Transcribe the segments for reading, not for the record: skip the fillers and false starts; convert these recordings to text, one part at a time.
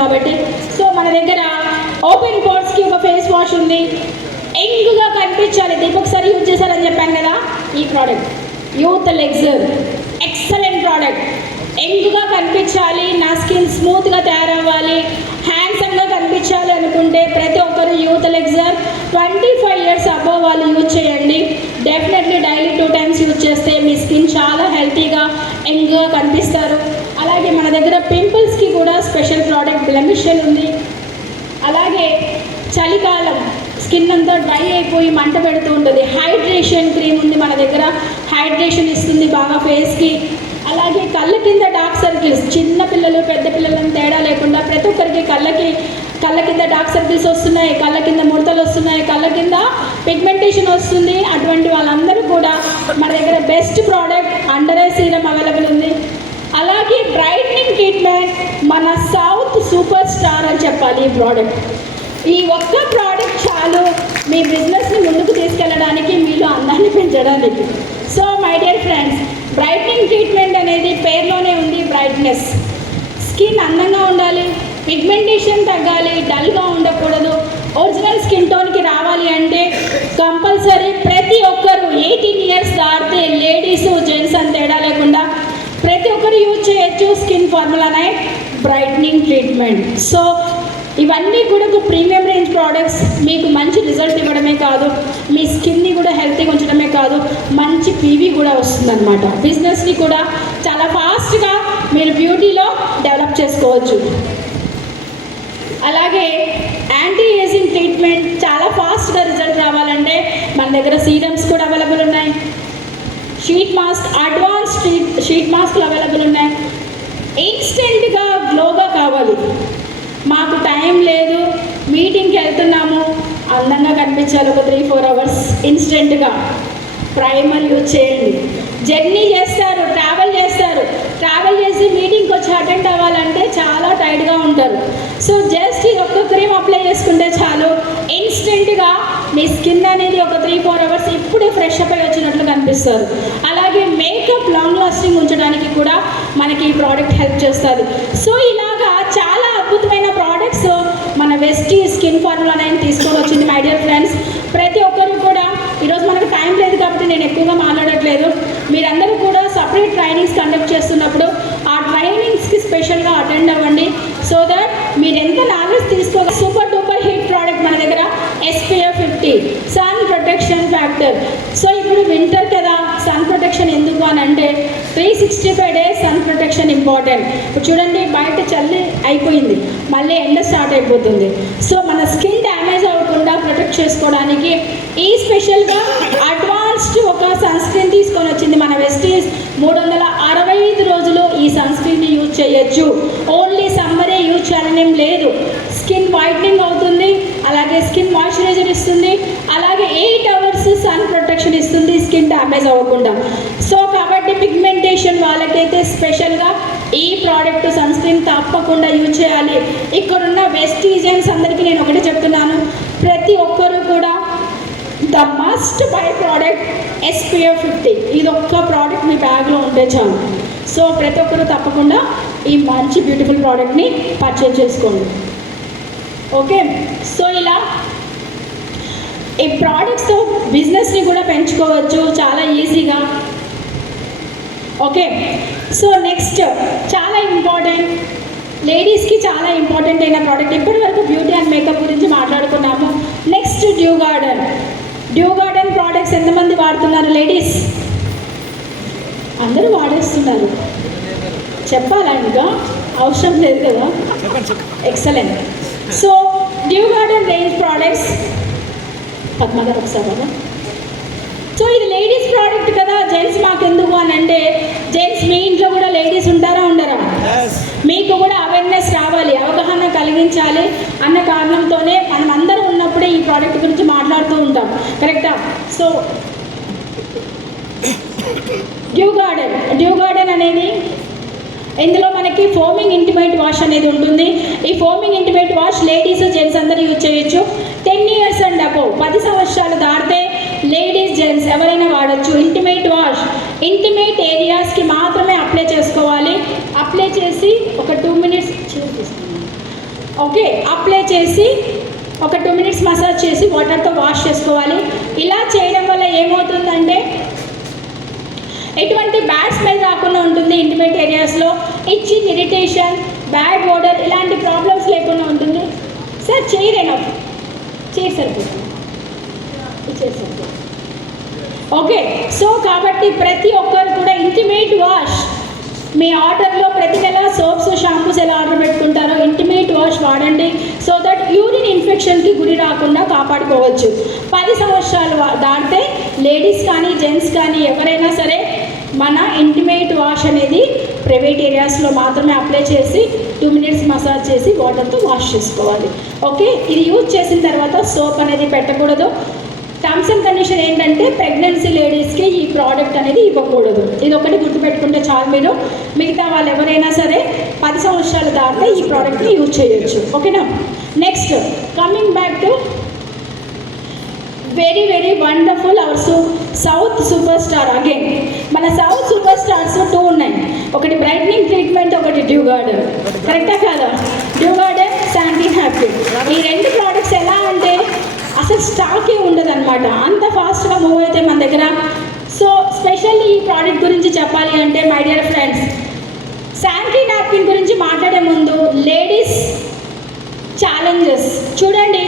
కాబట్టి. సో మన దగ్గర ఓపెన్ పోర్స్కి ఒక ఫేస్ వాష్ ఉంది. యంగ్గా కనిపించాలి, దీపక్ సార్ యూజ్ చేశారని చెప్పాను కదా, ఈ ప్రోడక్ట్ యూత్ లెగ్జర్ ఎక్సలెంట్ ప్రోడక్ట్. యంగ్గా కనిపించాలి, నా స్కిన్ స్మూత్గా తయారవ్వాలి, హ్యాండ్సమ్గా కనిపించాలి అనుకుంటే ప్రతి ఒక్కరు యూత్ లెగ్జర్ 25 years అబోవ్ వాళ్ళు యూజ్ చేయండి. డెఫినెట్లీ డైలీ 2 times యూజ్ చేస్తే మీ స్కిన్ చాలా హెల్తీగా యంగ్గా కనిపిస్తారు. అలాగే మన దగ్గర పింపుల్స్కి కూడా స్పెషల్ ప్రోడక్ట్ బ్లెమిషల్ ఉంది. అలాగే చలికాలం స్కిన్ అంతా డ్రై అయిపోయి మంట పెడుతూ ఉంటుంది, హైడ్రేషన్ క్రీమ్ ఉంది మన దగ్గర, హైడ్రేషన్ ఇస్తుంది బాగా ఫేస్కి. అలాగే కళ్ళ కింద డార్క్ సర్కిల్స్, చిన్న పిల్లలు పెద్ద పిల్లలను తేడా లేకుండా ప్రతి ఒక్కరికి కళ్ళ కింద డార్క్ సర్కిల్స్ వస్తున్నాయి, కళ్ళ కింద ముడతలు వస్తున్నాయి, కళ్ళ కింద పిగ్మెంటేషన్ వస్తుంది. అటువంటి వాళ్ళందరూ కూడా మన దగ్గర best product under eye serum available ఉంది. అలాగే బ్రైట్నింగ్ ట్రీట్మెంట్ మన సౌత్ సూపర్ స్టార్ అని చెప్పాలి ఈ ప్రోడక్ట్. ఈ ఒక్క ప్రోడక్ట్ చాలు మీ బిజినెస్ని ముందుకు తీసుకెళ్ళడానికి, మీలో అందాన్ని పెంచడానికి. So my dear friends, brightening treatment అనేది పేరులోనే ఉంది, బ్రైట్నెస్. స్కిన్ అందంగా ఉండాలి, పిగ్మెంటేషన్ తగ్గాలి, డల్గా ఉండకూడదు. ఒరిజినల్ స్కిన్ టోన్కి రావాలి అంటే కంపల్సరీ ప్రతి ఒక్కరు 18 years దాటితే లేడీస్ జెంట్స్ అని తేడా లేకుండా ప్రతి ఒక్కరు యూజ్ చేయొచ్చు skin formula night brightening treatment. So ఇవన్నీ కూడా ఒక ప్రీమియం రేంజ్ ప్రోడక్ట్స్, మీకు మంచి రిజల్ట్ ఇవ్వడమే కాదు, మీ స్కిన్ని కూడా హెల్తీగా ఉంచడమే కాదు, మంచి పీవీ కూడా వస్తుందన్నమాట. బిజినెస్ని కూడా చాలా ఫాస్ట్గా మీరు బ్యూటీలో డెవలప్ చేసుకోవచ్చు. అలాగే యాంటీ ఏజింగ్ ట్రీట్మెంట్ చాలా ఫాస్ట్గా రిజల్ట్ రావాలంటే మన దగ్గర సీరమ్స్ కూడా అవైలబుల్ ఉన్నాయి, షీట్ మాస్క్ అడ్వాన్స్ షీట్ మాస్క్లు అవైలబుల్ ఉన్నాయి. ఇన్స్టెంట్గా గ్లోగా కావాలి, మాకు టైం లేదు, మీటింగ్కి వెళ్తున్నాము, అందంగా కనిపించాలి ఒక 3-4 hours, ఇన్స్టెంట్గా ప్రైమర్ యూజ్ చేయండి. జర్నీ చేస్తారు, ట్రావెల్ చేసి మీటింగ్కి వచ్చి అటెండ్ అవ్వాలంటే చాలా టైట్గా ఉంటారు. సో జస్ట్ ఈ ఒక్క క్రీమ్ అప్లై చేసుకుంటే చాలు, ఇన్స్టెంట్గా మీ స్కిన్ అనేది ఒక 3-4 hours ఇప్పుడే ఫ్రెష్ అప్ అయి వచ్చినట్లు కనిపిస్తారు. అలాగే మేకప్ లాంగ్ లాస్టింగ్ ఉంచడానికి కూడా మనకి ఈ ప్రోడక్ట్ హెల్ప్ చేస్తుంది. సో ఇలాగా చాలా అద్భుతమైన ప్రోడక్ట్స్ మన వెస్టీ స్కిన్ ఫార్ములా 9 తీసుకొని వచ్చింది. మై డియర్ ఫ్రెండ్స్, ప్రతి ఒక్కరు కూడా ఈరోజు మనకు టైం లేదు కాబట్టి నేను ఎక్కువగా మాట్లాడట్లేదు. మీరందరూ కూడా సపరేట్ ట్రైనింగ్స్ కండక్ట్ చేస్తున్నప్పుడు ఆ ట్రైనింగ్స్కి స్పెషల్గా అటెండ్ అవ్వండి. సో దట్ మీరు ఎంత నాలెడ్జ్ తీసుకోగల. సూపర్ డూపర్ హిట్ ప్రోడక్ట్ మన దగ్గర SPF 50 sun protection factor. So ఇప్పుడు వింటర్ కదా, సన్ ప్రొటెక్షన్ ఎందుకు అని అంటే 365 days సన్ ప్రొటెక్షన్ ఇంపార్టెంట్. ఇప్పుడు చూడండి, బయట చల్లి అయిపోయింది, మళ్ళీ ఎండ స్టార్ట్ అయిపోతుంది. సో మన స్కిన్ డ్యామేజ్ అవ్వకుండా ప్రొటెక్ట్ చేసుకోవడానికి ఈ స్పెషల్గా అడ్వాన్స్డ్ ఒక సన్ స్క్రీన్ తీసుకొని వచ్చింది మన వెస్టీస్. 365 రోజులు ఈ సన్ స్క్రీన్ని యూజ్ చేయొచ్చు. ఓన్లీ సమ్మరే యూజ్ చేయాలనేం లేదు. స్కిన్ వైట్నింగ్ అవుతుంది, అలాగే స్కిన్ మాయిశ్చరైజర్ ఇస్తుంది, అలాగే 8 hours సన్ ప్రొటెక్షన్ ఇస్తుంది స్కిన్ డ్యామేజ్ అవ్వకుండా. సో కాబట్టి పిగ్మెంటేషన్ వాళ్ళకైతే స్పెషల్గా ఈ ప్రోడక్ట్ సన్ స్క్రీన్ తప్పకుండా యూజ్ చేయాలి. ఇక్కడున్న వెస్టీజియన్స్ అందరికీ నేను ఒకటి చెప్తున్నాను, ప్రతి ఒక్కరూ కూడా the must by product SPF 50. ఇది ఒక్క ప్రోడక్ట్ మీ బ్యాగ్లో ఉంటే చాలు. సో ప్రతి ఒక్కరూ తప్పకుండా ఈ మంచి బ్యూటిఫుల్ ప్రోడక్ట్ని పర్చేజ్ చేసుకోండి. ఓకే, సో ఇలా ఈ ప్రోడక్ట్స్తో బిజినెస్ని కూడా పెంచుకోవచ్చు చాలా ఈజీగా. ఓకే, సో నెక్స్ట్ చాలా ఇంపార్టెంట్, లేడీస్కి చాలా ఇంపార్టెంట్ అయిన ప్రోడక్ట్. ఇప్పటి వరకు బ్యూటీ అండ్ మేకప్ గురించి మాట్లాడుకున్నాము. నెక్స్ట్ డ్యూ గార్డెన్ ప్రోడక్ట్స్ ఎంతమంది వాడుతున్నారు లేడీస్? అందరూ వాడేస్తున్నారు, చెప్పాలా ఇంకా అవసరం లేదు కదా. Excellent. So dew garden range products పద్మగారు ఒకసారి కదా. సో ఇది లేడీస్ ప్రోడక్ట్ కదా, జెంట్స్ మాకెందుకు అని అంటే, జెంట్స్ మీ ఇంట్లో కూడా లేడీస్ ఉంటారా ఉండరా? మీకు కూడా అవేర్నెస్ రావాలి, అవగాహన కలిగించాలి అన్న కారణంతోనే మనం అందరం ఉన్నప్పుడే ఈ ప్రోడక్ట్ గురించి మాట్లాడుతూ ఉంటాం, కరెక్టా? సో డ్యూ గార్డెన్ అనేది ఇందులో మనకి ఫోమింగ్ ఇంటిమేట్ వాష్ అనేది ఉంటుంది. ఈ foaming intimate wash ladies gents అందరూ యూజ్ చేయొచ్చు. 10 years అండ్ అబోవ్, 10 సంవత్సరాలు దాటితే లేడీస్ జెంట్స్ ఎవరైనా వాడచ్చు. ఇంటిమేట్ వాష్ ఇంటిమేట్ ఏరియాస్కి మాత్రమే అప్లై చేసుకోవాలి. అప్లై చేసి ఒక 2 minutes ఓకే, అప్లై చేసి ఒక 2 minutes మసాజ్ చేసి వాటర్తో వాష్ చేసుకోవాలి. ఇలా చేయడం వల్ల ఏమవుతుందంటే ఎటువంటి బ్యాడ్ స్మెల్ రాకుండా ఉంటుంది. ఇంటిమేట్ ఏరియాస్లో ఇచ్చింగ్, ఇరిటేషన్, బ్యాడ్ ఓడర్ ఇలాంటి ప్రాబ్లమ్స్ లేకుండా ఉంటుంది. సార్ చేయరేనా? సరిపోతుంది. ఓకే, సో కాబట్టి ప్రతి ఒక్కరు కూడా ఇంటిమేట్ వాష్ మీ ఆర్డర్లో ప్రతి నెల సోప్స్, షాంపూస్ ఎలా ఆర్డర్ పెట్టుకుంటారో ఇంటిమేట్ వాష్ వాడండి. సో దట్ యూరిన్ ఇన్ఫెక్షన్కి గురి రాకుండా కాపాడుకోవచ్చు. 10 సంవత్సరాలు దాటితే లేడీస్ కానీ జెంట్స్ కానీ ఎవరైనా సరే మన ఇంటిమేట్ వాష్ అనేది ప్రైవేట్ ఏరియాస్లో మాత్రమే అప్లై చేసి 2 minutes మసాజ్ చేసి వాటర్తో వాష్ చేసుకోవాలి. ఓకే, ఇది యూజ్ చేసిన తర్వాత సోప్ అనేది పెట్టకూడదు. టర్మ్స్ అండ్ కండిషన్ ఏంటంటే ప్రెగ్నెన్సీ లేడీస్కి ఈ ప్రోడక్ట్ అనేది ఇవ్వకూడదు. ఇది ఒకటి గుర్తుపెట్టుకుంటే చాలు. మీరు మిగతా వాళ్ళు ఎవరైనా సరే 10 సంవత్సరాలు దాటితే ఈ ప్రోడక్ట్ని యూజ్ చేయొచ్చు. ఓకేనా? Next coming back to very very wonderful our south super star. Again మన సౌత్ సూపర్ స్టార్స్ 2 ఉన్నాయి. ఒకటి బ్రైట్నింగ్ ట్రీట్మెంట్, ఒకటి డ్యూ గార్డెన్. కరెక్టా కాదా? డ్యూ గార్డెన్, శాంటీ హ్యాపీ. ఈ 2 ప్రోడక్ట్స్ ఎలా అంటే అసలు స్టాకే ఉండదు అనమాట, అంత ఫాస్ట్గా మూవ్ అయితే మన దగ్గర. సో స్పెషల్లీ ఈ ప్రోడక్ట్ గురించి చెప్పాలి అంటే my dear friends, Santy napkin గురించి మాట్లాడే ముందు లేడీస్ ఛాలెంజెస్ చూడండి.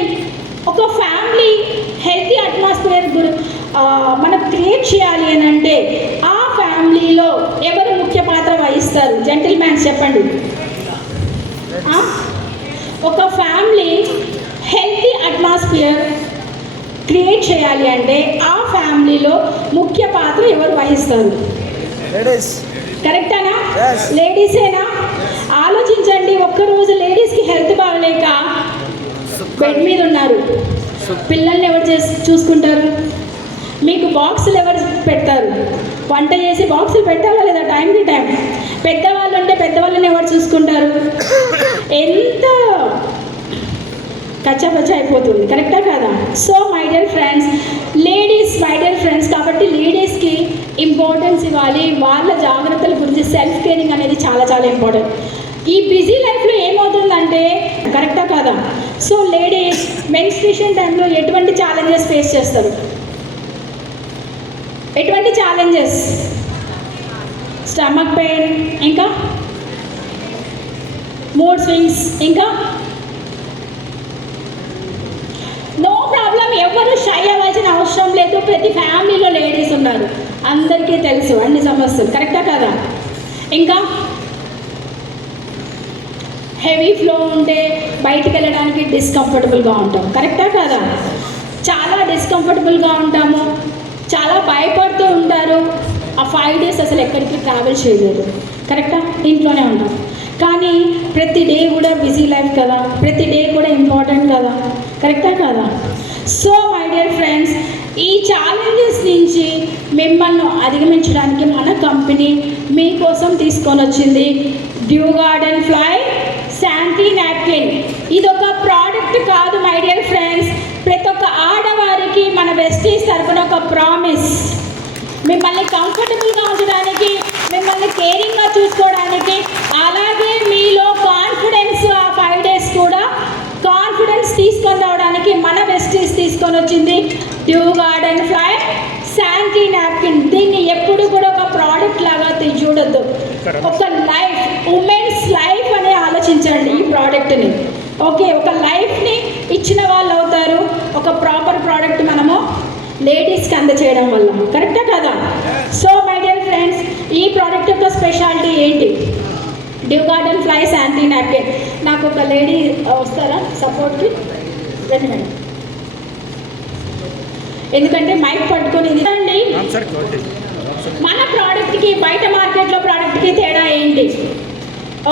ఒక ఫ్యామిలీ హెల్తీ అట్మాస్ఫియర్ మనం క్రియేట్ చేయాలి అని అంటే ఆ ఫ్యామిలీలో ఎవరు ముఖ్య పాత్ర వహిస్తారు? జెంటిల్మ్యాన్స్ చెప్పండి. ఒక ఫ్యామిలీ హెల్తీ అట్మాస్ఫియర్ క్రియేట్ చేయాలి అంటే ఆ ఫ్యామిలీలో ముఖ్య పాత్ర ఎవరు వహిస్తారు? కరెక్టేనా? లేడీసేనా? ఆలోచించండి. ఒక్కరోజు లేడీస్కి హెల్త్ బాగలేక బెడ్ మీద ఉన్నారు, పిల్లల్ని ఎవరు చూసుకుంటారు? మీకు బాక్సులు ఎవరు పెడతారు? వంట చేసి బాక్సులు పెట్టాలా లేదా? టైంకి టైం. పెద్దవాళ్ళు ఉంటే పెద్దవాళ్ళని ఎవరు చూసుకుంటారు? ఎంత కచ్చపచ్చ అయిపోతుంది. కరెక్టా కాదా? సో మై డియర్ ఫ్రెండ్స్, కాబట్టి లేడీస్కి ఇంపార్టెన్స్ ఇవ్వాలి. వాళ్ళ జాగ్రత్తల గురించి సెల్ఫ్ కేరింగ్ అనేది చాలా చాలా ఇంపార్టెంట్. ఈ బిజీ లైఫ్లో ఏమవుతుందంటే, కరెక్టా కాదా? సో లేడీస్ మెన్స్ట్రుయేషన్ టైంలో ఎటువంటి ఛాలెంజెస్ ఫేస్ చేస్తారు? ఎటువంటి ఛాలెంజెస్? స్టమక్ పెయిన్, ఇంకా మూడ్ స్వింగ్స్, ఇంకా నో ప్రాబ్లం. ఎవరు షై అవ్వాల్సిన అవసరం లేదు. ప్రతి ఫ్యామిలీలో లేడీస్ ఉన్నారు, అందరికీ తెలుసు అన్ని సమస్యలు. కరెక్టా కదా? ఇంకా హెవీ ఫ్లో ఉంటే బయటికి వెళ్ళడానికి డిస్కంఫర్టబుల్గా ఉంటాం. కరెక్టా కాదా? చాలా డిస్కంఫర్టబుల్గా ఉంటాము, చాలా భయపడుతూ ఉంటారు. ఆ 5 days అసలు ఎక్కడికి ట్రావెల్ చేయలేదు. కరెక్టా? ఇంట్లోనే ఉంటాం. కానీ ప్రతి డే కూడా బిజీ లైఫ్ కదా, ప్రతి డే కూడా ఇంపార్టెంట్ కదా. కరెక్టా కాదా? సో మై డియర్ ఫ్రెండ్స్, ఈ ఛాలెంజెస్ నుంచి మిమ్మల్ని అధిగమించడానికి మన కంపెనీ మీకోసం తీసుకొని వచ్చింది due garden fly Santy napkin. ఇదొక ప్రోడక్ట్ కాదు మై డియర్ ఫ్రెండ్స్, ప్రతి ఒక్క ఆడవారికి మన వెస్టీస్ తరపున ఒక ప్రామిస్. మిమ్మల్ని కంఫర్టబుల్గా ఉంచడానికి, మిమ్మల్ని కేరింగ్గా చూసుకోవడానికి, అలాగే మీలో కాన్ఫిడెన్స్ ఆ 5 days కూడా కాన్ఫిడెన్స్ తీసుకొని రావడానికి మన వెస్టీస్ తీసుకొని వచ్చింది due garden fly Santy napkin. దీన్ని ఎప్పుడు కూడా ఒక ప్రోడక్ట్ లాగా చూడొద్దు, ఒక లైఫ్, ఉమెన్స్ లైఫ్ అని ఆలోచించండి ఈ ప్రోడక్ట్ని. ఓకే, ఒక లైఫ్ని ఇచ్చిన వాళ్ళు అవుతారు ఒక ప్రాపర్ ప్రోడక్ట్ మనము లేడీస్కి అందచేయడం వల్ల. కరెక్టా కదా? సో మై డియర్ ఫ్రెండ్స్, ఈ ప్రోడక్ట్ యొక్క స్పెషాలిటీ ఏంటి? Due garden fly Santy napkin. నాకు ఒక లేడీ వస్తారా సపోర్ట్కి? రండి మేడం, ఎందుకంటే మైక్ పట్టుకొని ఇదండి. మన ప్రోడక్ట్కి బయట మార్కెట్లో ప్రోడక్ట్కి తేడా ఏంటి?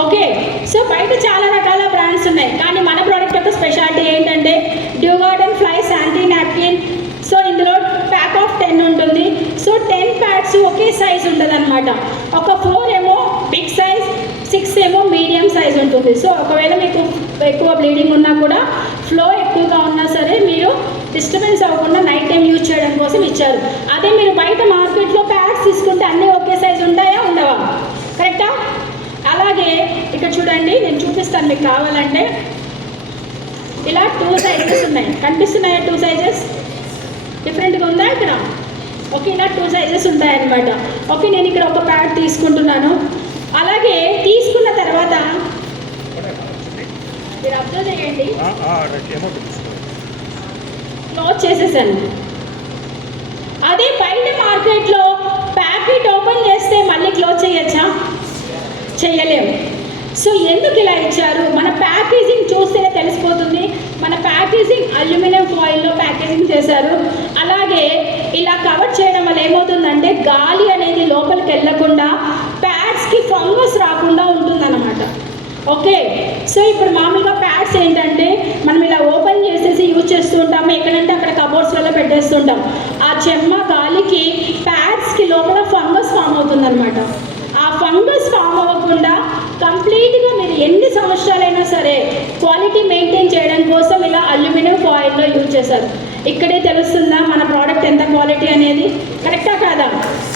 ఓకే, సో బయట చాలా రకాల బ్రాండ్స్ ఉన్నాయి, కానీ మన ప్రోడక్ట్ యొక్క స్పెషాలిటీ ఏంటంటే due garden fly Santy napkin. So ఇందులో ప్యాక్ ఆఫ్ 10 ఉంటుంది. సో 10 ప్యాక్స్ ఒకే సైజ్ ఉంటుంది అనమాట. ఒక 4 ఏమో బిగ్ సైజ్, 6 ఏమో మీడియం సైజ్ ఉంటుంది. సో ఒకవేళ మీకు ఎక్కువ బ్లీడింగ్ ఉన్నా కూడా, ఫ్లో ఎక్కువగా ఉన్నా సరే, మీరు డిస్టర్బెన్స్ అవ్వకుండా నైట్ టైం యూజ్ చేయడం కోసం ఇచ్చారు. అదే మీరు బయట మార్కెట్లో ప్యాక్స్ తీసుకుంటే అన్నీ ఒకే సైజ్ ఉంటాయా, ఉండవా? కరెక్టా? అలాగే ఇక్కడ చూడండి, నేను చూపిస్తాను మీకు కావాలంటే. ఇలా 2 సైజెస్ ఉన్నాయి, కనిపిస్తున్నాయా? 2 సైజెస్ డిఫరెంట్గా ఉందా ఇక్కడ? ఓకే, ఇలా 2 సైజెస్ ఉంటాయన్నమాట. ఓకే, నేను ఇక్కడ ఒక ప్యాడ్ తీసుకుంటున్నాను. అలాగే తీసుకున్న తర్వాత మీరు అబ్జర్వ్ చేయండి, క్లోజ్ చేసేసాను. అదే బయట మార్కెట్లో ప్యాకెట్ ఓపెన్ చేస్తే మళ్ళీ క్లోజ్ చేయొచ్చా? చేయలేము. సో ఎందుకు ఇలా ఇచ్చారు? మన ప్యాకేజింగ్ చూస్తేనే తెలిసిపోతుంది. మన ప్యాకేజింగ్ అల్యూమినియం ఫాయిల్లో ప్యాకేజింగ్ చేశారు. అలాగే ఇలా కవర్ చేయడం వల్ల ఏమవుతుందంటే గాలి అనేది లోపలికి వెళ్ళకుండా ప్యాడ్స్కి ఫంగస్ రాకుండా ఉంటుందన్నమాట. ఓకే, సో ఇప్పుడు మామూలుగా ప్యాడ్స్ ఏంటంటే మనం ఇలా ఓపెన్ చేసేసి యూజ్ చేస్తూ ఉంటాము, ఎక్కడంటే అక్కడ కబోర్డ్స్లలో పెట్టేస్తుంటాం. ఆ చెమ్మ గాలికి ప్యాడ్స్కి లోపల ఫంగస్ ఫామ్ అవుతుందన్నమాట. ఆ ఫంగస్ ఫామ్ అవ్వకుండా కంప్లీట్గా మీరు ఎన్ని సంవత్సరాలైనా సరే క్వాలిటీ మెయింటైన్ చేయడం కోసం ఇలా అల్యూమినియం ఫాయిల్లో యూజ్ చేశారు. ఇక్కడే తెలుస్తుందా మన ప్రోడక్ట్ ఎంత క్వాలిటీ అనేది? కరెక్టా కాదా?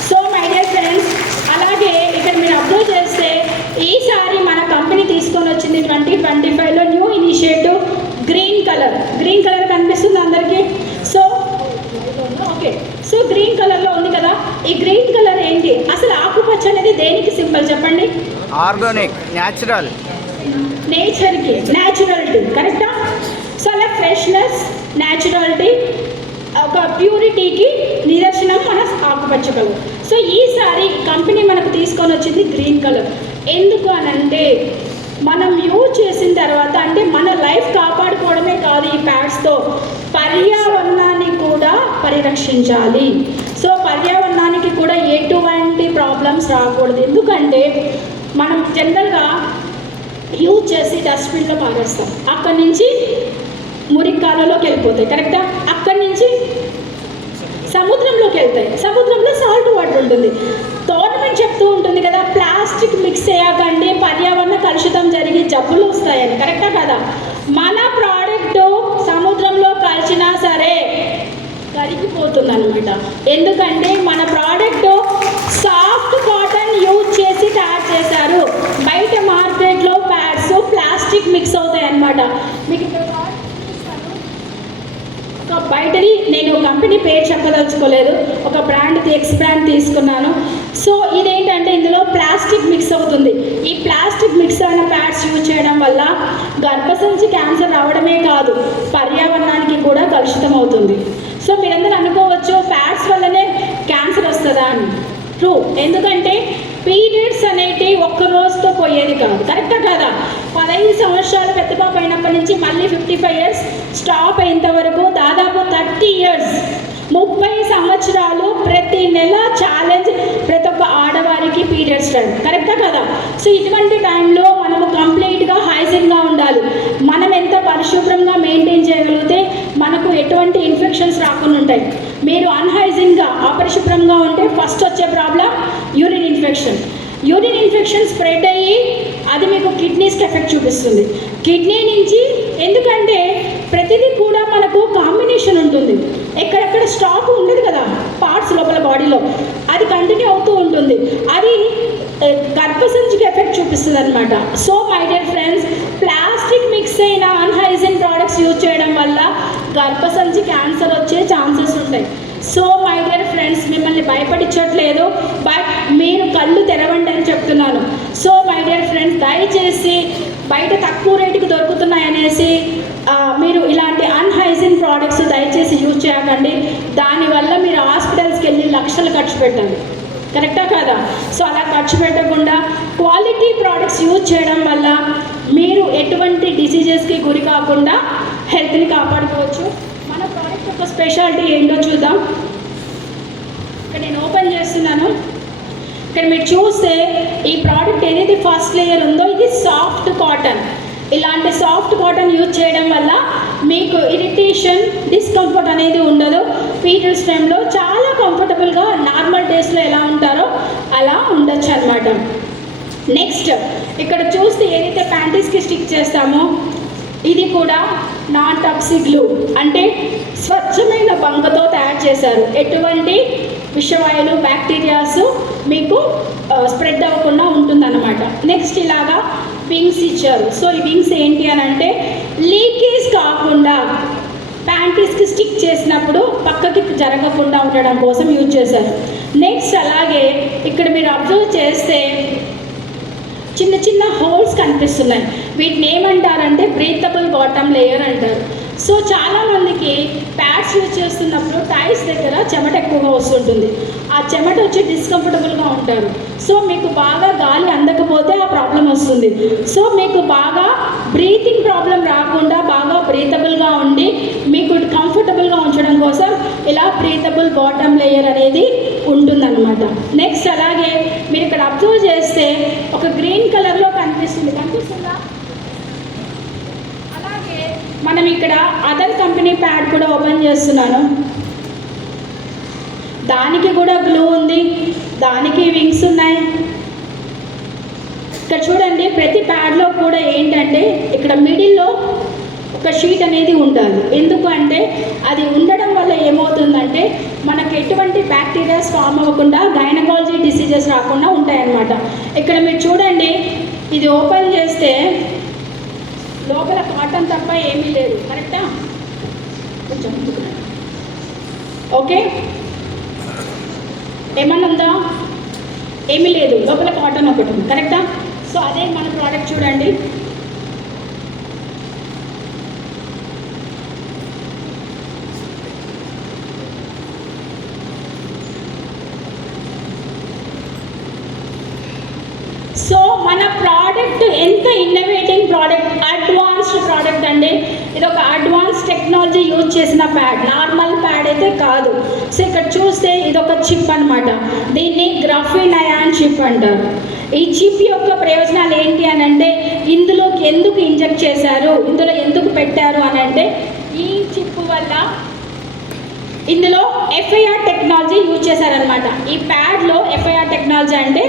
సో మై డియర్ ఫ్రెండ్స్, అలాగే ఇక్కడ మీరు అబ్జర్వ్ చేస్తే ఈసారి మన కంపెనీ తీసుకొని వచ్చింది 2025లో న్యూ ఇనిషియేటివ్ గ్రీన్ కలర్ కనిపిస్తుంది అందరికీ. సో ఓకే, సో గ్రీన్ కలర్లో ఉంది కదా. ఈ గ్రీన్ కలర్ ఏంటి? అసలు ఆకుపచ్చ అనేది దేనికి సింబల్ చెప్పండి? ఆర్గానిక్, న్యాచురల్, నేచర్కి, న్యాచురాలిటీ. కరెక్టా? సో అలా ఫ్రెష్నెస్, న్యాచురాలిటీ, ఒక ప్యూరిటీకి నిదర్శనం మన ఆకుపచ్చ కలర్. సో ఈసారి కంపెనీ మనకు తీసుకొని వచ్చింది గ్రీన్ కలర్. ఎందుకు అనంటే మనం యూజ్ చేసిన తర్వాత అంటే మన లైఫ్ కాపాడుకోవడమే కాదు, ఈ ప్యాడ్స్తో పర్యావరణాన్ని కూడా పరిరక్షించాలి. సో పర్యావరణానికి కూడా ఎటువంటి ప్రాబ్లమ్స్ రాకూడదు. ఎందుకంటే మనం జనరల్గా యూజ్ చేసి డస్ట్బిన్లో పారేస్తాం, అక్కడి నుంచి మురికాలలోకి వెళ్ళిపోతాయి. కరెక్టా? అక్కడి నుంచి సముద్రంలోకి వెళ్తాయి. సముద్రంలో సాల్ట్ వాటర్ ఉంటుంది. గవర్నమెంట్ చెప్తూ ఉంటుంది కదా, ప్లాస్టిక్ మిక్స్ చేయకండి, పర్యావరణ కలుషితం జరిగి జబ్బులు వస్తాయని. కరెక్టా కదా? మన ప్రోడక్ట్ సముద్రంలో కలిసినా సరే కరిగిపోతుంది అనమాట. ఎందుకంటే మన ప్రోడక్ట్ సాఫ్ట్ కాటన్ యూజ్ చేసి తయారు చేశారు. బయట మార్కెట్లో ప్యాడ్స్ ప్లాస్టిక్ మిక్స్ అవుతాయి అన్నమాట. మీకు బయటది నేను కంపెనీ పేరు చెప్పదలుచుకోలేదు, ఒక బ్రాండ్ ఎక్స్ బ్రాండ్ తీసుకున్నాను. సో ఇదేంటంటే ఇందులో ప్లాస్టిక్ మిక్స్ అవుతుంది. ఈ ప్లాస్టిక్ మిక్స్ అయిన ప్యాడ్స్ యూజ్ చేయడం వల్ల గర్భసంచి క్యాన్సర్ రావడమే కాదు, పర్యావరణానికి కూడా కలుషితం అవుతుంది. సో మీరందరూ అనుకోవచ్చు ప్యాడ్స్ వల్లనే క్యాన్సర్ వస్తుందా అని. ట్రూ, ఎందుకంటే పీరియడ్స్ అనేటి ఒక్క రోజుతో పోయేది కాదు. కరెక్టా కాదా? 15 సంవత్సరాలు పెద్ద పాప అయినప్పటి నుంచి మళ్ళీ 55 ఇయర్స్ స్టాప్ అయ్యేంత వరకు దాదాపు 30 ఇయర్స్, 30 సంవత్సరాలు ప్రతి నెల ఛాలెంజ్ ప్రతి ఒక్క ఆడవారికి పీరియడ్స్ టైం. కరెక్టా కదా? సో ఇటువంటి టైంలో మనము కంప్లీట్గా హైజీన్గా ఉండాలి. మనం ఎంత పరిశుభ్రంగా మెయింటైన్ చేయగలిగితే మనకు ఎటువంటి ఇన్ఫెక్షన్స్ రాకుండా ఉంటాయి. మీరు అన్హైజీన్గా అపరిశుభ్రంగా ఉంటే ఫస్ట్ వచ్చే problem urine infection. Urine infection spread అయ్యి అది మీకు కిడ్నీస్కి ఎఫెక్ట్ చూపిస్తుంది. కిడ్నీ నుంచి, ఎందుకంటే ప్రతిదీ కూడా మనకు కాంబినేషన్ ఉంటుంది, ఎక్కడెక్కడ స్టాక్ ఉండదు కదా పార్ట్స్ లోపల బాడీలో, అది కంటిన్యూ అవుతూ ఉంటుంది. అది గర్భసంచికి ఎఫెక్ట్ చూపిస్తుంది అనమాట. So my dear friends, plastic mix అయిన అన్హైజీన్ ప్రోడక్ట్స్ యూజ్ చేయడం వల్ల గర్భసంచి క్యాన్సర్ వచ్చే ఛాన్సెస్ ఉంటాయి. సో మై డియర్ ఫ్రెండ్స్, మిమ్మల్ని భయపడించట్లేదు, బట్ మీరు కళ్ళు తెరవండి అని చెప్తున్నాను. సో మై డియర్ ఫ్రెండ్స్, దయచేసి బయట తక్కువ రేటుకి దొరుకుతున్నాయనేసి మీరు ఇలాంటి అన్హైజీన్ ప్రోడక్ట్స్ దయచేసి యూజ్ చేయకండి. దానివల్ల మీరు హాస్పిటల్స్కి వెళ్ళి లక్షలు ఖర్చు పెట్టండి. కరెక్టా కాదా? సో అలా ఖర్చు పెట్టకుండా క్వాలిటీ ప్రోడక్ట్స్ యూజ్ చేయడం వల్ల మీరు ఎటువంటి డిసీజెస్కి గురి కాకుండా హెల్త్ని కాపాడుకోవచ్చు. మన ప్రోడక్ట్ యొక్క స్పెషాలిటీ ఏంటో చూద్దాం. ఇక్కడ నేను ఓపెన్ చేస్తున్నాను. ఇక్కడ మీరు చూస్తే ఈ ప్రోడక్ట్ ఏదైతే ఫస్ట్ లేయర్ ఉందో ఇది సాఫ్ట్ కాటన్. ఇలాంటి సాఫ్ట్ కాటన్ యూజ్ చేయడం వల్ల మీకు ఇరిటేషన్, డిస్కంఫర్ట్ అనేది ఉండదు. పీరియడ్స్ టైంలో చాలా కంఫర్టబుల్గా నార్మల్ డేస్లో ఎలా ఉంటారో అలా ఉండొచ్చు అనమాట. నెక్స్ట్ ఇక్కడ చూస్తే ఏదైతే ప్యాంటీస్కి స్టిక్ చేస్తామో ఇది కూడా నాన్ టాక్సిక్ గ్లూ, అంటే స్వచ్ఛమైన బంకతో తయారు చేశారు. ఎటువంటి విషవాయువులు, బ్యాక్టీరియాస్ మీకు స్ప్రెడ్ అవ్వకుండా ఉంటుందన్నమాట. నెక్స్ట్ ఇలాగా వింగ్స్ ఇచ్చారు. సో ఈ వింగ్స్ ఏంటి అని అంటే లీకేజ్ కాకుండా ప్యాడ్స్కి స్టిక్ చేసినప్పుడు పక్కకి జరగకుండా ఉండడం కోసం యూజ్ చేశారు. నెక్స్ట్ అలాగే ఇక్కడ మీరు అబ్జర్వ్ చేస్తే చిన్న చిన్న హోల్స్ కనిపిస్తున్నాయి. వీటిని ఏమంటారంటే బ్రీతబుల్ బాటమ్ లేయర్ అంటారు. సో చాలామందికి ప్యాడ్స్ యూజ్ చేస్తున్నప్పుడు టైల్స్ దగ్గర చెమట ఎక్కువగా వస్తుంటుంది. ఆ చెమట వచ్చి డిస్కంఫర్టబుల్గా ఉంటారు. సో మీకు బాగా గాలి అందకపోతే ఆ ప్రాబ్లం వస్తుంది. సో మీకు బాగా బ్రీతింగ్ ప్రాబ్లం రాకుండా బాగా బ్రీతబుల్గా ఉండి మీకు కంఫర్టబుల్గా ఉంచడం కోసం ఇలా బ్రీతబుల్ బాటమ్ లేయర్ అనేది ఉంటుందన్నమాట. నెక్స్ట్ అలాగే మీరు ఇక్కడ అబ్జర్వ్ చేస్తే ఒక గ్రీన్ కలర్లో కనిపిస్తుందా? అలాగే మనం ఇక్కడ అదర్ కంపెనీ ప్యాడ్ కూడా ఓపెన్ చేస్తున్నాను. దానికి కూడా గ్లూ ఉంది, దానికి వింగ్స్ ఉన్నాయి. ఇక్కడ చూడండి, ప్రతి ప్యాడ్లో కూడా ఏంటంటే ఇక్కడ మిడిల్లో ఒక షీట్ అనేది ఉండాలి. ఎందుకు అంటే అది ఉండడం వల్ల ఏమవుతుందంటే మనకు ఎటువంటి బ్యాక్టీరియాస్ ఫామ్ అవ్వకుండా గైనకాలజీ డిసీజెస్ రాకుండా ఉంటాయన్నమాట. ఇక్కడ మీరు చూడండి, ఇది ఓపెన్ చేస్తే లోపల కాటన్ తప్ప ఏమీ లేదు. కరెక్టా? కొంచెం ఓకే, ఏమన్నా ఉందా? ఏమీ లేదు, లోపల కాటన్ ఒకటి ఉంది. కరెక్టా? సో అదే మన ప్రోడక్ట్ చూడండి. సో మన ప్రోడక్ట్ ఎంత ఇన్నోవేటింగ్ ప్రోడక్ట్, అడ్వాన్స్డ్ ప్రోడక్ట్ అండి. ఇది ఒక అడ్వాన్స్ టెక్నాలజీ యూజ్ చేసిన ప్యాడ్, నార్మల్ ప్యాడ్ అయితే కాదు. సో ఇక్కడ చూస్తే ఇది ఒక చిప్ అనమాట. దీన్ని గ్రాఫిన్ అయాన్ చిప్ అంటారు. ఈ చిప్ యొక్క ప్రయోజనాలు ఏంటి అని అంటే, ఇందులోకి ఎందుకు ఇంజెక్ట్ చేశారు, ఇందులో ఎందుకు పెట్టారు అని అంటే, ఈ చిప్ వల్ల ఇందులో ఎఫ్ఐఆర్ టెక్నాలజీ యూజ్ చేశారనమాట. ఈ ప్యాడ్లో ఎఫ్ఐఆర్ టెక్నాలజీ అంటే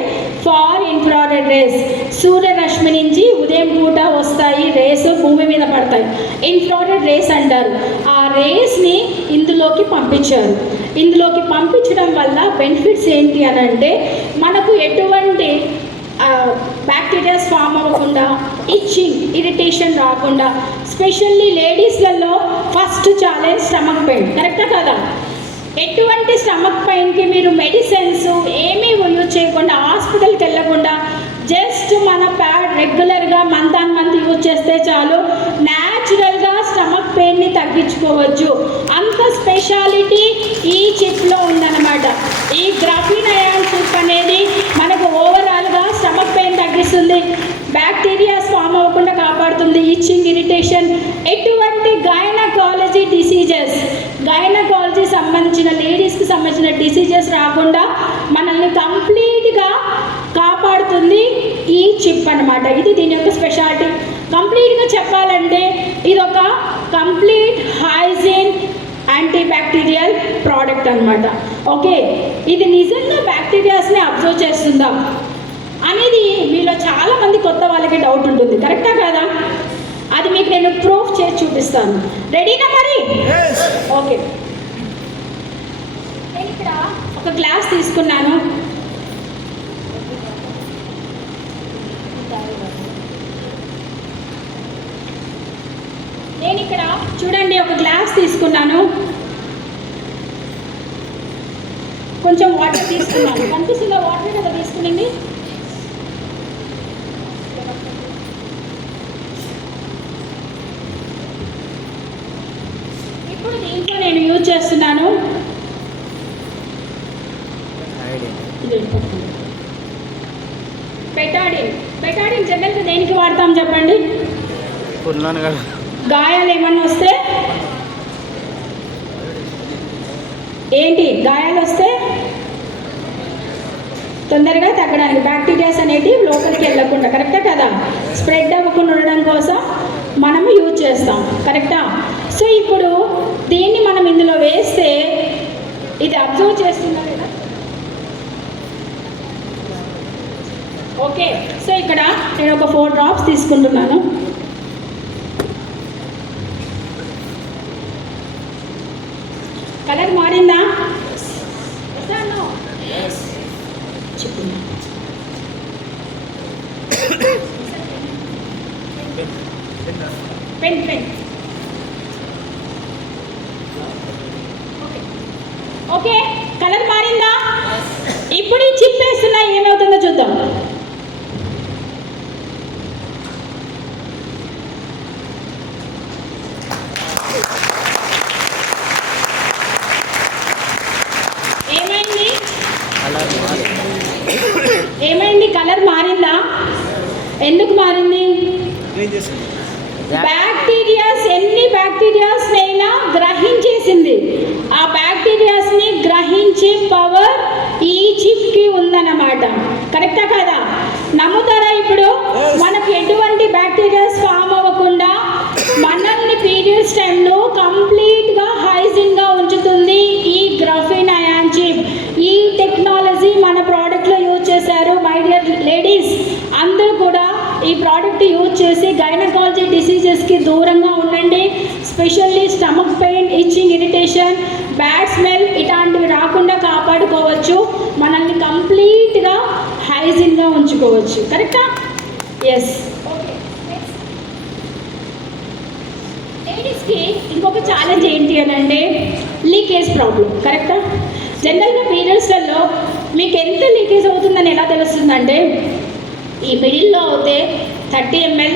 ఫార్ ఇన్ఫ్రారెడ్ రేస్, సూర్యరశ్మి నుంచి ఉదయం పూట వస్తాయి రేస్, భూమి మీద పడతాయి, ఇన్ఫ్రారెడ్ రేస్ అంటారు. ఆ రేస్ని ఇందులోకి పంపించారు. ఇందులోకి పంపించడం వల్ల బెనిఫిట్స్ ఏంటి అని అంటే, మనకు ఎటువంటి బ్యాక్టీరియాస్ ఫామ్ అవ్వకుండా, ఇచ్చింగ్, ఇరిటేషన్ రాకుండా, స్పెషల్లీ లేడీస్లలో ఫస్ట్ ఛాలెంజ్ స్టమక్ పెయిన్. కరెక్టా కదా? ఎటువంటి స్టమక్ పెయిన్కి మీరు మెడిసిన్స్ ఏమీ యూజ్ చేయకుండా, హాస్పిటల్కి వెళ్ళకుండా, జస్ట్ మన ప్యాడ్ రెగ్యులర్గా మంత్ ఆన్ మంత్ యూజ్ చేస్తే చాలు, న్యాచురల్గా స్టమక్ పెయిన్ని తగ్గించుకోవచ్చు. అంత స్పెషాలిటీ ఈ చిప్లో ఉందన్నమాట. ఈ గ్రాఫిన్ అయాన్ చిప్ అనేది మనకు ఓవరాల్గా స్టమక్ పెయిన్ తగ్గిస్తుంది, బ్యాక్టీరియాస్ ఫామ్ అవ్వకుండా కాపాడుతుంది, ఇచ్చింగ్, ఇరిటేషన్, ఎటువంటి గైనకాలజీ డిసీజెస్, గైనకాలజీ సంబంధించిన లేడీస్కి సంబంధించిన డిసీజెస్ రాకుండా మనల్ని కంప్లీట్గా కాపాడుతుంది ఈ చిప్ అనమాట. ఇది దీని యొక్క స్పెషాలిటీ. కంప్లీట్గా చెప్పాలంటే ఇది ఒక complete hygiene anti bacterial product అనమాట. ఓకే, ఇది నిజంగా బ్యాక్టీరియాస్ని అబ్జర్వ్ చేస్తుందా అనేది మీలో చాలామంది కొత్త వాళ్ళకి డౌట్ ఉంటుంది. కరెక్టా కదా? అది మీకు నేను ప్రూఫ్ చేసి చూపిస్తాను. రెడీనా మరి? ఓకే, నేను ఇక్కడ ఒక గ్లాస్ తీసుకున్నాను. నేను ఇక్కడ చూడండి ఒక గ్లాస్ తీసుకున్నాను, కొంచెం వాటర్ తీసుకున్నాను. కనిపిస్తుందా? వాటర్ కదా తీసుకునింది. ఇప్పుడు దీంట్లో నేను యూజ్ చేస్తున్నాను బెటాడిన్. బెటాడిన్ జనరల్గా దేనికి వాడతాం చెప్పండి? గాయాలు ఏమన్నా వస్తే ఏంటి, గాయాలు వస్తే తొందరగా తగ్గడానికి, బ్యాక్టీరియాస్ అనేవి లోపలికి వెళ్ళకుండా, కరెక్టా కదా, స్ప్రెడ్ అవ్వకుండా ఉండడం కోసం మనం యూజ్ చేస్తాం. కరెక్టా? సో ఇప్పుడు దీన్ని మనం ఇందులో వేస్తే ఇది అబ్జర్వ్ చేస్తుందా లేదా? ఓకే, సో ఇక్కడ నేను ఒక 4 డ్రాప్స్ తీసుకుంటున్నాను. కలర్ మారిందా? పెన్ పెన్ ఓకే, కలర్ మారిందా? ఇప్పుడు ఈ చిప్ వేస్తున్నా ఏమవుతుందో చూద్దాం. ఏమైంది? ఏమైంది? కలర్ మారిందా? ఎందుకు మారింది? బ్యాక్టీరియాస్, ఎన్ని బ్యాక్టీరియాస్ అయినా గ్రహించేసింది. ఆ బ్యాక్టీరియాస్ని గ్రహించే పవర్ ఈ చిప్కి ఉందన్నమాట. కరెక్టా కదా? నమ్ముతారా? ఇప్పుడు మనకు ఎటువంటి బ్యాక్టీరియాస్ ఫామ్ అవ్వకుండా మనల్ని పీరియడ్స్ టైంలో కంప్లీట్గా హైజీన్గా ఉంచుతుంది ఈ గ్రాఫిన్ అయాన్ చిప్. ఈ టెక్నాలజీ మన ప్రోడక్ట్లో యూజ్ చేశారు. మై డియర్ లేడీస్, అందరూ కూడా ఈ ప్రోడక్ట్ యూజ్ చేసి గైనకాలజీ డిసీజెస్కి దూరంగా ఉండండి. Specially stomach pain, itching, irritation, bad smell ఇలాంటివి రాకుండా కాపాడుకోవచ్చు. మనల్ని కంప్లీట్గా హైజీన్గా ఉంచుకోవచ్చు. కరెక్టా? ఎస్. ఓకే, లేడీస్కి ఇంకొక ఛాలెంజ్ ఏంటి అని అంటే లీకేజ్ ప్రాబ్లం. కరెక్టా? జనరల్గా పీరియడ్స్లలో మీకు ఎంత లీకేజ్ అవుతుందని ఎలా తెలుస్తుందంటే, ఈ మిడిల్లో అవుతే 30 ml,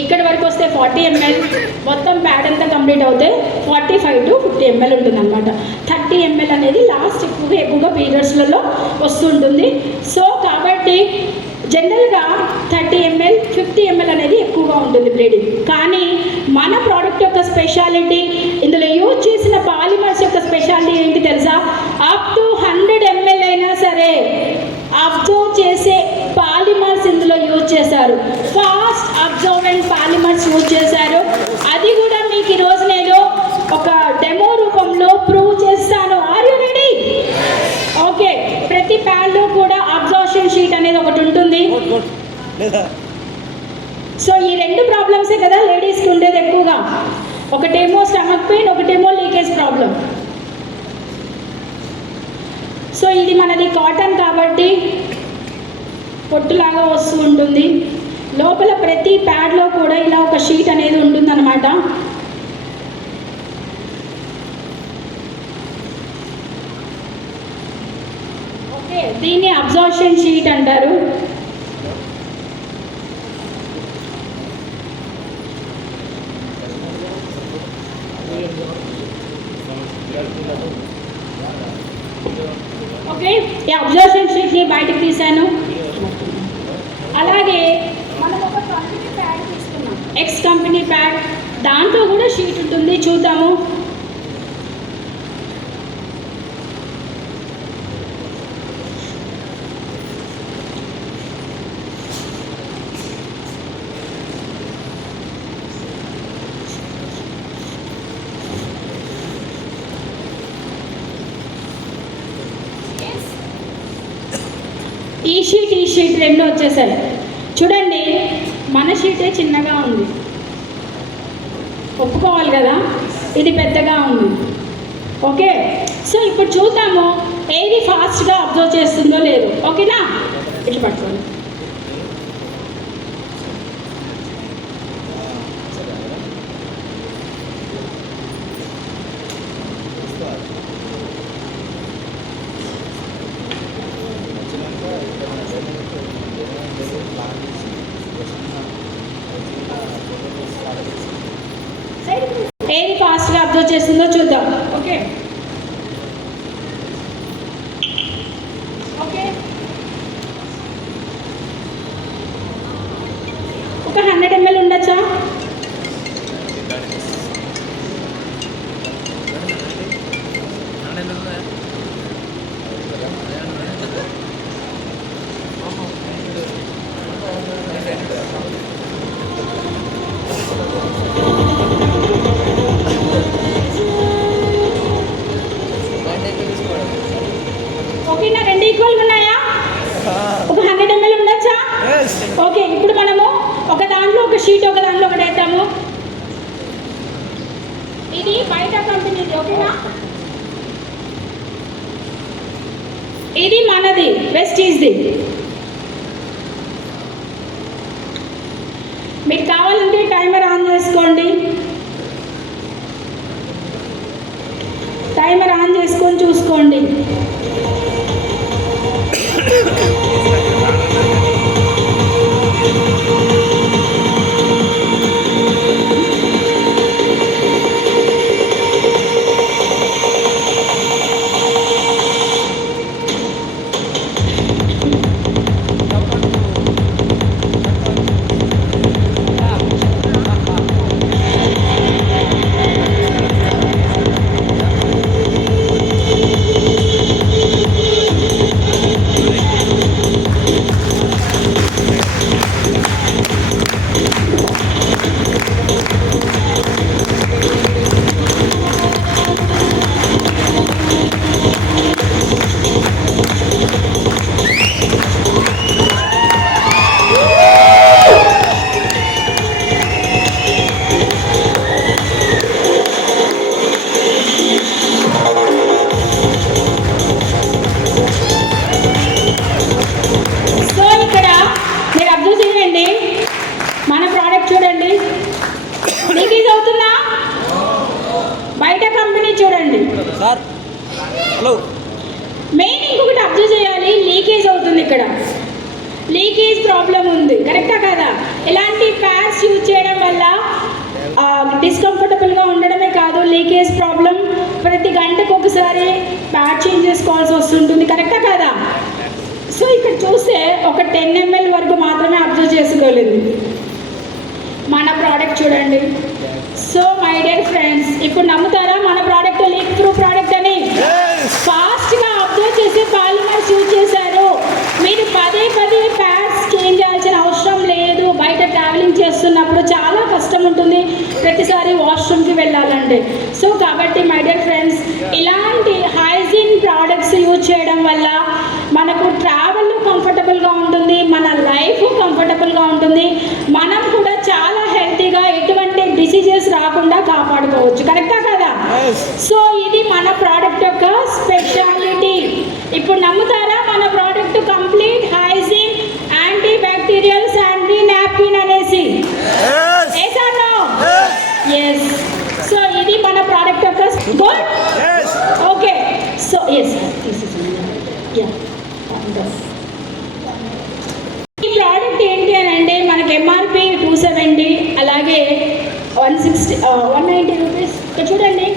ఇక్కడ వరకు వస్తే 40 ml, మొత్తం ప్యాడ్ అంతా కంప్లీట్ అవుతే 45 to 50 ml ఉంటుందన్నమాట. 30 ml అనేది లాస్ట్ ఎక్కువగా పీరియడ్స్లలో వస్తుంటుంది. సో కాబట్టి జనరల్గా 30 ml, 50 ml అనేది ఎక్కువగా ఉంటుంది బ్లీడింగ్. కానీ మన ప్రోడక్ట్ యొక్క స్పెషాలిటీ, ఇందులో యూజ్ చేసిన పాలిమర్స్ యొక్క స్పెషాలిటీ ఏంటి తెలుసా? అప్ టు 100 ml అయినా సరే అబ్జర్వ్ చేసే పాలిమర్స్ ఇందులో యూజ్ చేశారు. ఫాస్ట్ అబ్జర్వెంట్ పాలిమర్స్ యూజ్ చేశారు. అది కూడా మీకు ఈరోజు నేను ఒక డెమో రూపంలో ప్రూవ్ చేస్తాను. Are you ready? ఓకే, ప్రతి ప్యాడ్లో కూడా అబ్జర్ప్షన్ షీట్ అనేది ఒకటి ఉంటుంది. సో ఈ రెండు ప్రాబ్లమ్సే కదా లేడీస్కి ఉండేది ఎక్కువగా. ఒకటేమో స్టమక్ పెయిన్, ఒకటేమో లీకేజ్ ప్రాబ్లం. సో ఇది మనది కాటన్ కాబట్టి పొట్టులాగా వస్తూ ఉంటుంది. లోపల ప్రతి ప్యాడ్లో కూడా ఇలా ఒక షీట్ అనేది ఉంటుందన్నమాట. ఓకే, దీన్ని అబ్జర్ప్షన్ షీట్ అంటారు. ఓకే, ఈ అబ్జర్ప్షన్ షీట్ని బయటకు తీసాను. అలాగే మనం ఒక కంపెనీ ప్యాడ్ తీసుకున్నాం, ఎక్స్ కంపెనీ ప్యాడ్. దాంట్లో కూడా షీట్ ఉంటుంది, చూద్దాము. ఈ షీట్ రెండు వచ్చేసాయి. చూడండి, మన షీటే చిన్నగా ఉంది, ఒప్పుకోవాలి కదా. ఇది పెద్దగా ఉంది. ఓకే, సో ఇప్పుడు చూద్దాము ఏది ఫాస్ట్గా అబ్జర్వ్ చేస్తుందో లేదు. ఓకేనా? ఇట్లా పట్టుకోండి. ఏది ఫాస్ట్గా అబ్జర్వ్ చేస్తుందో చూద్దాం. ఓకే ఓకే ఒక 100 ml ఉండొచ్చా? ఓకేనా? రెండు ఈక్వల్గా ఉన్నాయా? ఒక 100 ml ఉండొచ్చా? ఓకే, ఇప్పుడు మనము ఒక దాంట్లో ఒక షీట్, ఒక దాంట్లో ఒకటి వేద్దాము. ఇది బయట కంపెనీది. ఓకేనా? ఇది మనది, వెస్టీజ్ది. మీకు కావాలంటే టైమర్ ఆన్ చేసుకోండి. టైమర్ ఆన్ చూడండి, లీకేజ్ అవుతుందా? బయట కంపెనీ చూడండి. సార్ హలో, మెయిన్ ఇంకొకటి అబ్జర్వ్ చేయాలి, లీకేజ్ అవుతుంది ఇక్కడ, లీకేజ్ ప్రాబ్లం ఉంది, కరెక్టా కదా? ఇలాంటి ప్యాడ్స్ యూజ్ చేయడం వల్ల డిస్కంఫర్టబుల్గా ఉండడమే కాదు, లీకేజ్ ప్రాబ్లం ప్రతి గంటకు ఒకసారి ప్యాడ్ చేంజ్ చేసుకోవాల్సి వస్తుంటుంది, కరెక్టా కదా? సో ఇక్కడ చూస్తే ఒక 10 ml వరకు మాత్రమే అబ్జర్వ్ చేసుకోలేదు. మన ప్రోడక్ట్ చూడండి. సో మై డియర్ ఫ్రెండ్స్, ఇప్పుడు నమ్ముతారా మన ప్రోడక్ట్ లీక్ ప్రూఫ్ ప్రోడక్ట్ అని? ఫాస్ట్గా అబ్జర్వ్ చేసే పాలిమర్స్ యూజ్ చేశారు. మీరు పదే ప్యాడ్స్ చేంజ్ చేయాల్సిన అవసరం లేదు. బయట ట్రావెలింగ్ చేస్తున్నప్పుడు చాలా కష్టం ఉంటుంది, ప్రతిసారి వాష్రూమ్కి వెళ్ళాలంటే. సో కాబట్టి మై డియర్ ఫ్రెండ్స్, ఇలాంటి హైజీన్ ప్రోడక్ట్స్ యూజ్ చేయడం వల్ల మనకు ట్రావెల్ కంఫర్టబుల్గా ఉంటుంది, మన లైఫ్ కంఫర్టబుల్గా ఉంటుంది, మనం కూడా చాలా హెల్తీగా ఎటువంటి డిసీజెస్ రాకుండా కాపాడుకోవచ్చు, కరెక్టా కదా? సో ఇది మన ప్రోడక్ట్ యొక్క స్పెషాలిటీ. ఇప్పుడు నమ్ముతారా మన product complete hygiene, anti bacterials, anti napkin అనేసి? ఎస్. సో ఇది మన ప్రోడక్ట్ యొక్క గుడ్. ఓకే, సో ఎస్ ఈ ప్రోడక్ట్ ఏంటి అని అంటే మనకి ఎంఆర్పి 270, అలాగే 190 రూపీస్. ఇక్కడ చూడండి,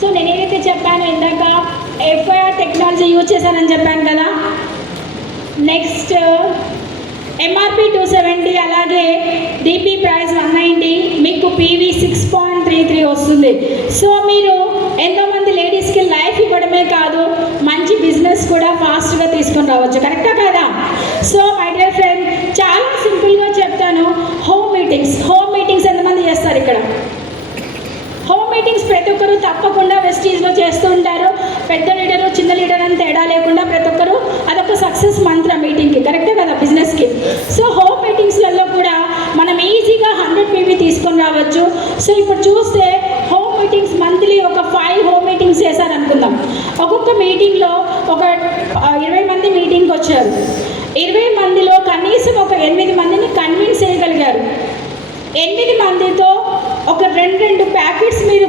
సో నేను ఏదైతే చెప్పానో ఇందాక ఎఫ్ఐఆర్ టెక్నాలజీ యూజ్ చేశానని చెప్పాను కదా. నెక్స్ట్ ఎంఆర్పి 270, అలాగే డిపి ప్రైస్ 190, మీకు పీవీ 6.33 వస్తుంది. సో మీరు ఎంతోమంది లేడీస్కి లైఫ్ ఇవ్వడమే కాదు, మంచి బిజినెస్ కూడా ఫాస్ట్గా తీసుకొని రావచ్చు, కరెక్టా కదా? సో మై డియర్ ఫ్రెండ్, చాలా సింపుల్గా చెప్తాను. హోమ్ మీటింగ్స్ ఎంతమంది చేస్తారు ఇక్కడ? హోమ్ మీటింగ్స్ ప్రతి ఒక్కరు తప్పకుండా వెస్టీజ్లో చేస్తూ ఉంటారు. పెద్ద లీడరు చిన్న లీడర్ అని తేడా లేకుండా ప్రతి ఒక్కరు, అదొక సక్సెస్ మంత్రం మీటింగ్కి, కరెక్టే కదా, బిజినెస్కి. సో హోమ్ మీటింగ్స్లలో కూడా మనం ఈజీగా 100 పీవీ తీసుకొని రావచ్చు. సో ఇప్పుడు చూస్తే హోమ్ మీటింగ్స్ మంత్లీ ఒక 5 హోమ్ మీటింగ్స్ చేశారనుకుందాం. ఒక్కొక్క మీటింగ్లో ఒక 20 మంది మీటింగ్కి వచ్చారు. 20 మందిలో కనీసం ఒక 8 మందిని కన్విన్స్ చేయగలిగారు. 8 మందితో ఒక 2 ప్యాకెట్స్ మీరు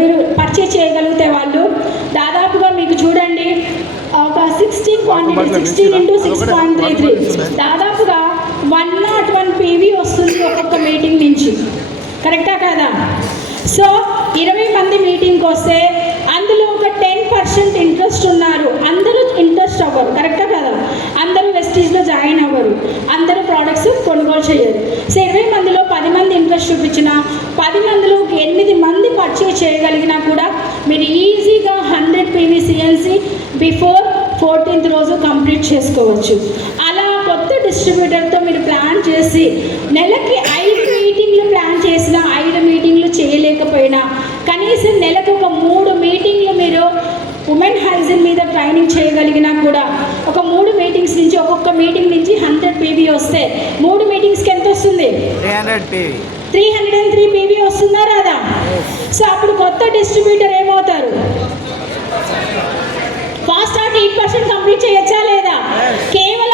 మీరు పర్చేజ్ చేయగలిగితే వాళ్ళు దాదాపుగా మీకు చూడండి ఒక 16 క్వాంటిటీ, 16 into 6.33, దాదాపుగా 101 పీవీ వస్తుంది ఒక్కొక్క మీటింగ్ నుంచి, కరెక్టా కదా? సో 20 మంది మీటింగ్కి వస్తే అందులో ఒక 10% ఇంట్రెస్ట్ ఉన్నారు, అందరూ ఇంట్రెస్ట్ అవ్వరు, కరెక్టా కదా? అందరూ వెస్టీజ్లో జాయిన్ అవ్వరు, అందరూ ప్రోడక్ట్స్ కొనుగోలు చేయరు. సో 20 మందిలో 10 మంది ఇంట్రెస్ట్ చూపించిన, 10 మందిలో 8 మంది పర్చేజ్ చేయగలిగినా కూడా మీరు ఈజీగా 100 పీవీ సిఎన్సి బిఫోర్ 14th రోజు కంప్లీట్ చేసుకోవచ్చు. అలా కొత్త డిస్ట్రిబ్యూటర్తో మీరు ప్లాన్ చేసి నెలకి 5 మీటింగ్లు ప్లాన్ చేసినా, 5 మీటింగ్లు చేయలేకపోయినా, కనీసం నెలకు ఒక 3 మీటింగ్లు మీరు ఉమెన్ హైజీన్ మీద ట్రైనింగ్ చేయగలిగినా కూడా, ఒక 3 మీటింగ్స్ నుంచి, ఒక్కొక్క మీటింగ్ నుంచి 100 పీవీ వస్తే 3 మీటింగ్స్కి ఎంత వస్తుంది? 303 పీవీ వస్తుందా రాదా? సో అప్పుడు కొత్త డిస్ట్రిబ్యూటర్ ఏమవుతారు? ఫాస్ట్ 8% కంప్లీట్ చేయొచ్చా లేదా?